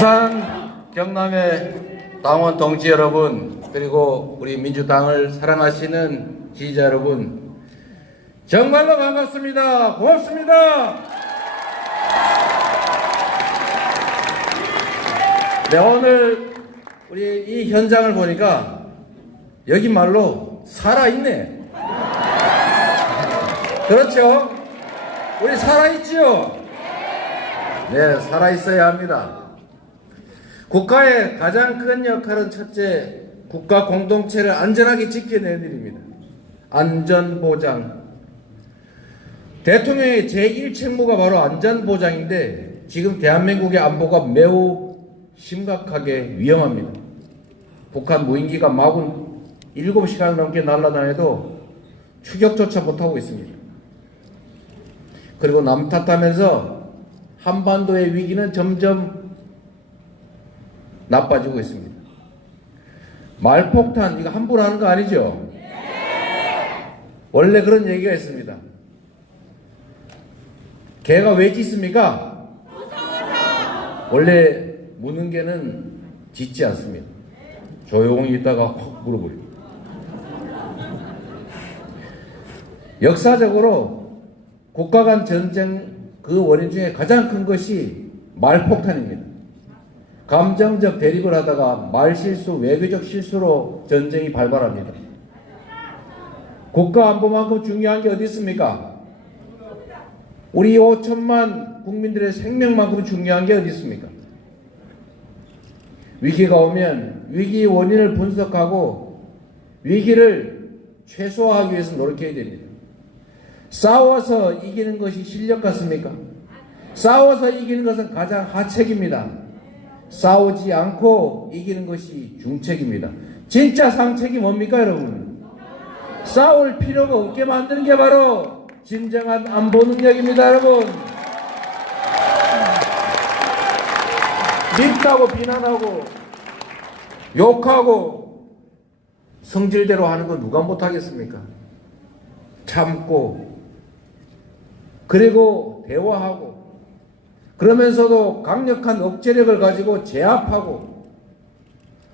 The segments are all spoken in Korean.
부산 경남의 당원 동지 여러분, 그리고 우리 민주당을 사랑하시는 지지자 여러분, 정말로 반갑습니다. 고맙습니다. 네, 오늘 우리 이 현장을 보니까 여기 말로 살아있네. 그렇죠? 우리 살아있지요? 네, 살아있어야 합니다. 국가의 가장 큰 역할은 첫째, 국가 공동체를 안전하게 지켜내는 일입니다. 안전보장. 대통령의 제1책무가 바로 안전보장인데 지금 대한민국의 안보가 매우 심각하게 위험합니다. 북한 무인기가 마구 7시간 넘게 날아다녀도 추격조차 못하고 있습니다. 그리고 남 탓하면서 한반도의 위기는 점점 나빠지고 있습니다. 말폭탄, 이거 함부로 하는 거 아니죠? 원래 그런 얘기가 있습니다. 개가 왜 짖습니까? 원래 무는 개는 짖지 않습니다. 조용히 있다가 확 물어버립니다. 역사적으로 국가 간 전쟁 그 원인 중에 가장 큰 것이 말폭탄입니다. 감정적 대립을 하다가 말실수, 외교적 실수로 전쟁이 발발합니다. 국가 안보만큼 중요한 게 어디 있습니까? 우리 5천만 국민들의 생명만큼 중요한 게 어디 있습니까? 위기가 오면 위기의 원인을 분석하고 위기를 최소화하기 위해서 노력해야 됩니다. 싸워서 이기는 것이 실력 같습니까? 싸워서 이기는 것은 가장 하책입니다. 싸우지 않고 이기는 것이 중책입니다. 진짜 상책이 뭡니까, 여러분? 싸울 필요가 없게 만드는 게 바로 진정한 안보 능력입니다, 여러분. 밉다고 비난하고 욕하고 성질대로 하는 거 누가 못하겠습니까? 참고 그리고 대화하고 그러면서도 강력한 억제력을 가지고 제압하고,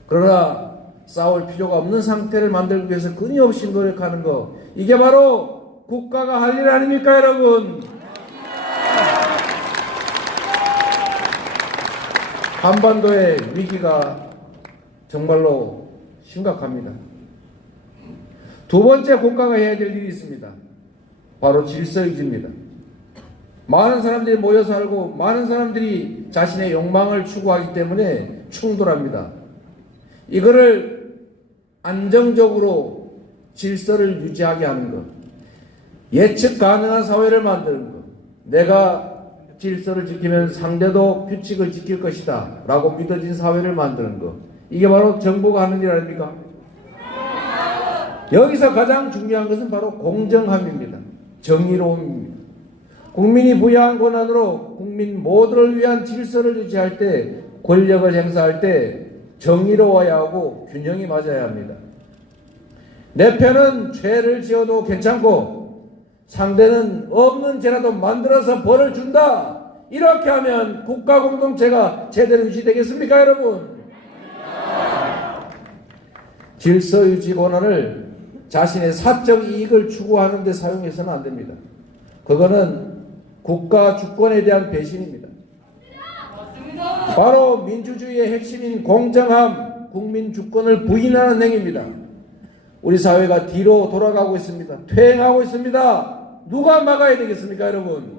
그러나 싸울 필요가 없는 상태를 만들기 위해서 끊임없이 노력하는 거, 이게 바로 국가가 할 일 아닙니까, 여러분? 한반도의 위기가 정말로 심각합니다. 두 번째 국가가 해야 될 일이 있습니다. 바로 질서 유지입니다. 많은 사람들이 모여 살고 많은 사람들이 자신의 욕망을 추구하기 때문에 충돌합니다. 이거를 안정적으로 질서를 유지하게 하는 것, 예측 가능한 사회를 만드는 것, 내가 질서를 지키면 상대도 규칙을 지킬 것이다 라고 믿어진 사회를 만드는 것, 이게 바로 정부가 하는 일 아닙니까? 여기서 가장 중요한 것은 바로 공정함입니다. 정의로움입니다. 국민이 부여한 권한으로 국민 모두를 위한 질서를 유지할 때, 권력을 행사할 때 정의로워야 하고 균형이 맞아야 합니다. 내 편은 죄를 지어도 괜찮고 상대는 없는 죄라도 만들어서 벌을 준다, 이렇게 하면 국가 공동체가 제대로 유지되겠습니까, 여러분? 질서 유지 권한을 자신의 사적 이익을 추구하는 데 사용해서는 안 됩니다. 그거는 국가 주권에 대한 배신입니다. 바로 민주주의의 핵심인 공정함, 국민 주권을 부인하는 행위입니다. 우리 사회가 뒤로 돌아가고 있습니다. 퇴행하고 있습니다. 누가 막아야 되겠습니까, 여러분?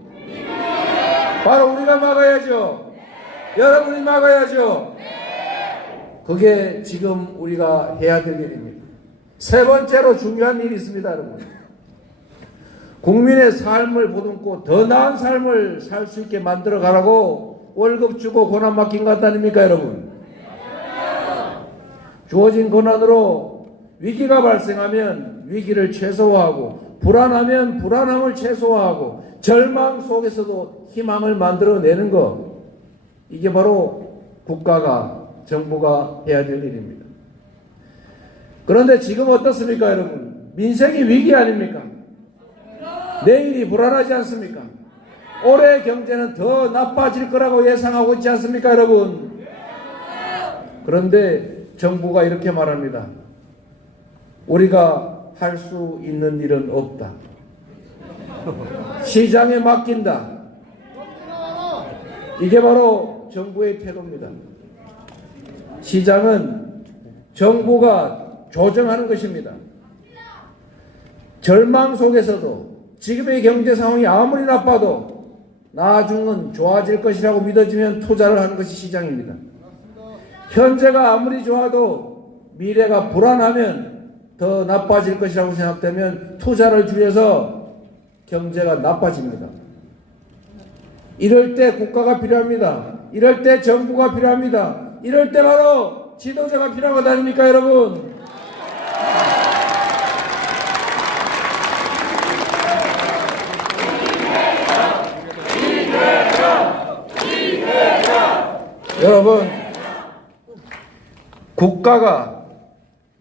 바로 우리가 막아야죠. 여러분이 막아야죠. 그게 지금 우리가 해야 될 일입니다. 세 번째로 중요한 일이 있습니다, 여러분. 국민의 삶을 보듬고 더 나은 삶을 살 수 있게 만들어 가라고 월급 주고 권한 맡긴 것 아닙니까, 여러분? 주어진 권한으로 위기가 발생하면 위기를 최소화하고, 불안하면 불안함을 최소화하고, 절망 속에서도 희망을 만들어내는 것, 이게 바로 국가가, 정부가 해야 될 일입니다. 그런데 지금 어떻습니까, 여러분? 민생이 위기 아닙니까? 내일이 불안하지 않습니까? 올해 경제는 더 나빠질 거라고 예상하고 있지 않습니까, 여러분? 그런데 정부가 이렇게 말합니다. 우리가 할 수 있는 일은 없다. 시장에 맡긴다. 이게 바로 정부의 태도입니다. 시장은 정부가 조정하는 것입니다. 절망 속에서도 지금의 경제 상황이 아무리 나빠도 나중은 좋아질 것이라고 믿어지면 투자를 하는 것이 시장입니다. 현재가 아무리 좋아도 미래가 불안하면 더 나빠질 것이라고 생각되면 투자를 줄여서 경제가 나빠집니다. 이럴 때 국가가 필요합니다. 이럴 때 정부가 필요합니다. 이럴 때 바로 지도자가 필요한 것 아닙니까, 여러분? 여러분, 국가가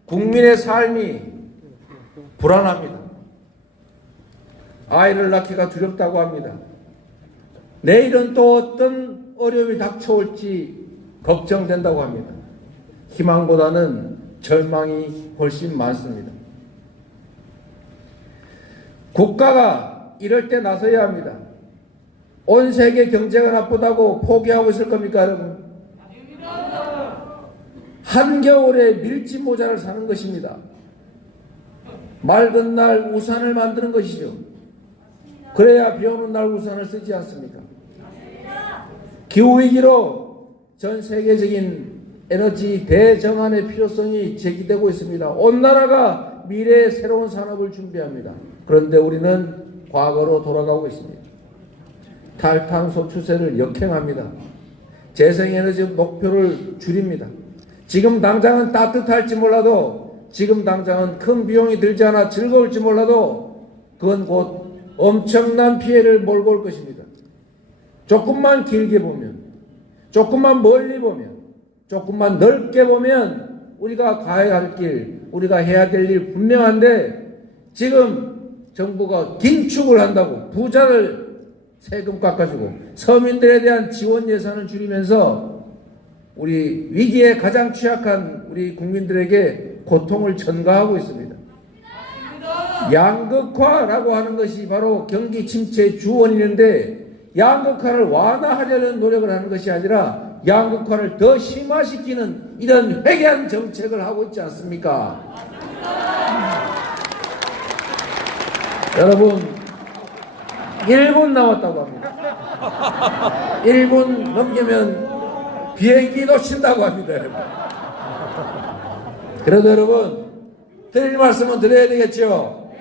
국민의 삶이 불안합니다. 아이를 낳기가 두렵다고 합니다. 내일은 또 어떤 어려움이 닥쳐올지 걱정된다고 합니다. 희망보다는 절망이 훨씬 많습니다. 국가가 이럴 때 나서야 합니다. 온 세계 경제가 나쁘다고 포기하고 있을 겁니까, 여러분? 한겨울에 밀짚 모자를 사는 것입니다. 맑은 날 우산을 만드는 것이죠. 그래야 비 오는 날 우산을 쓰지 않습니까? 기후위기로 전 세계적인 에너지 대정환의 필요성이 제기되고 있습니다. 온 나라가 미래의 새로운 산업을 준비합니다. 그런데 우리는 과거로 돌아가고 있습니다. 탈탄소 추세를 역행합니다. 재생에너지 목표를 줄입니다. 지금 당장은 따뜻할지 몰라도, 지금 당장은 큰 비용이 들지 않아 즐거울지 몰라도 그건 곧 엄청난 피해를 몰고 올 것입니다. 조금만 길게 보면, 조금만 멀리 보면, 조금만 넓게 보면 우리가 가야 할 길, 우리가 해야 될 일 분명한데, 지금 정부가 긴축을 한다고 부자를 세금 깎아주고 서민들에 대한 지원 예산을 줄이면서 우리 위기에 가장 취약한 우리 국민들에게 고통을 전가하고 있습니다. 양극화라고 하는 것이 바로 경기 침체의 주원인인데, 양극화를 완화하려는 노력을 하는 것이 아니라 양극화를 더 심화시키는 이런 회개한 정책을 하고 있지 않습니까? 여러분, 1분 남았다고 합니다. 1분 넘기면 비행기 놓친다고 합니다, 여러분. 그래도 여러분, 드릴 말씀은 드려야 되겠죠?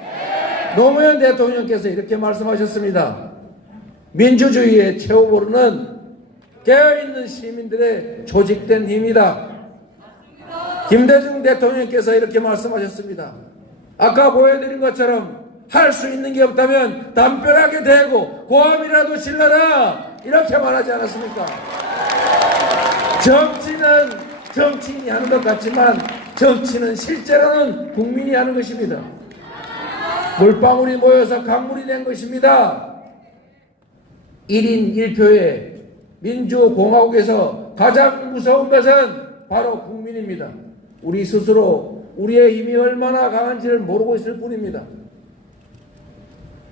노무현 대통령께서 이렇게 말씀하셨습니다. 민주주의의 최후보루는 깨어있는 시민들의 조직된 힘이다. 김대중 대통령께서 이렇게 말씀하셨습니다. 아까 보여드린 것처럼 할 수 있는 게 없다면 담벼락에 대고 고함이라도 질러라, 이렇게 말하지 않았습니까? 정치는 정치인이 하는 것 같지만 정치는 실제로는 국민이 하는 것입니다. 물방울이 모여서 강물이 된 것입니다. 1인 1표의 민주공화국에서 가장 무서운 것은 바로 국민입니다. 우리 스스로 우리의 힘이 얼마나 강한지를 모르고 있을 뿐입니다.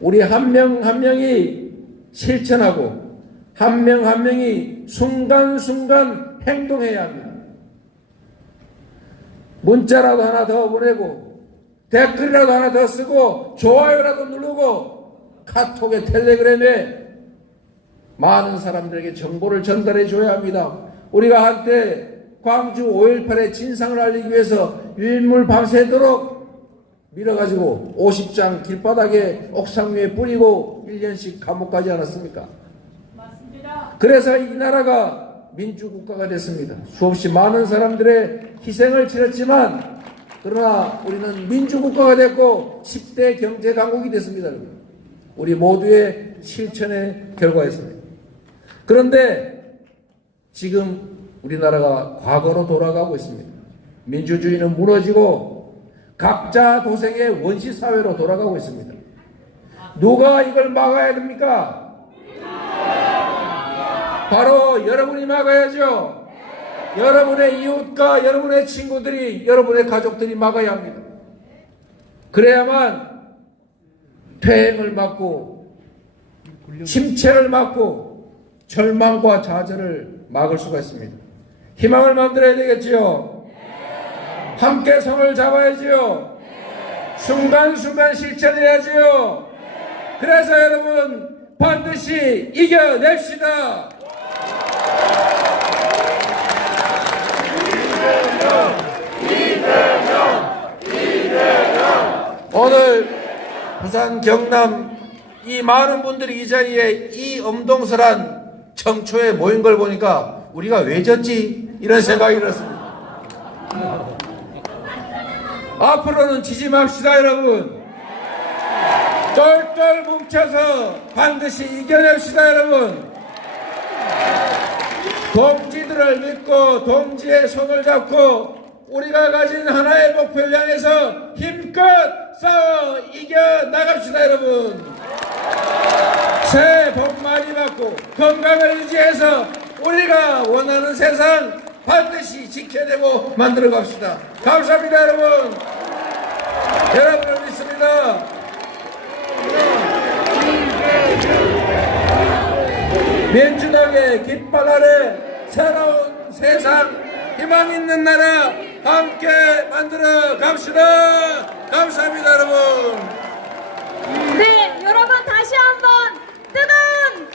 우리 한 명 한 명이 실천하고 한 명 한 명이 순간순간 행동해야 합니다. 문자라도 하나 더 보내고 댓글이라도 하나 더 쓰고 좋아요라도 누르고 카톡에 텔레그램에 많은 사람들에게 정보를 전달해 줘야 합니다. 우리가 한때 광주 5.18의 진상을 알리기 위해서 유인물 밤새도록 밀어가지고 50장 길바닥에 옥상 위에 뿌리고 1년씩 감옥 가지 않았습니까? 맞습니다. 그래서 이 나라가 민주국가가 됐습니다. 수없이 많은 사람들의 희생을 치렀지만, 그러나 우리는 민주국가가 됐고 10대 경제강국이 됐습니다. 우리 모두의 실천의 결과였습니다. 그런데 지금 우리나라가 과거로 돌아가고 있습니다. 민주주의는 무너지고 각자 도생의 원시사회로 돌아가고 있습니다. 누가 이걸 막아야 됩니까? 바로 여러분이 막아야죠. 여러분의 이웃과 여러분의 친구들이, 여러분의 가족들이 막아야 합니다. 그래야만 퇴행을 막고 침체를 막고 절망과 좌절을 막을 수가 있습니다. 희망을 만들어야 되겠지요. 함께 손을 잡아야지요. 순간순간 실천해야지요. 그래서 여러분 반드시 이겨냅시다. 오늘 부산 경남 이 많은 분들이 이 자리에 이 엄동설한 청초에 모인 걸 보니까 우리가 왜 졌지? 이런 생각이 들었습니다. 앞으로는 지지 맙시다 여러분. 똘똘 뭉쳐서 반드시 이겨냅시다 여러분. 동지들을 믿고 동지의 손을 잡고 우리가 가진 하나의 목표를 향해서 힘껏 싸워 이겨나갑시다 여러분. 새해 복 많이 받고 건강을 유지해서 우리가 원하는 세상 반드시 지켜내고 만들어 갑시다. 감사합니다 여러분. 여러분을 믿습니다. 민주당의 깃발 아래 새로운 세상 희망 있는 나라 함께 만들어 갑시다. 감사합니다 여러분. 네, 여러분 다시 한번 뜨거운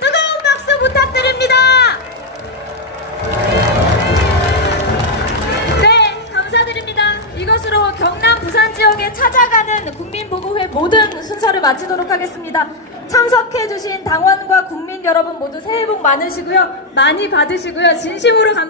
박수 부탁드립니다. 네, 감사드립니다. 이것으로 경남 부산 지역에 찾아가는 국민보고회 모든 순서를 마치도록 하겠습니다. 참석해주신 당원과 국민 여러분 모두 새해 복 많으시고요. 많이 받으시고요. 진심으로 감사합니다.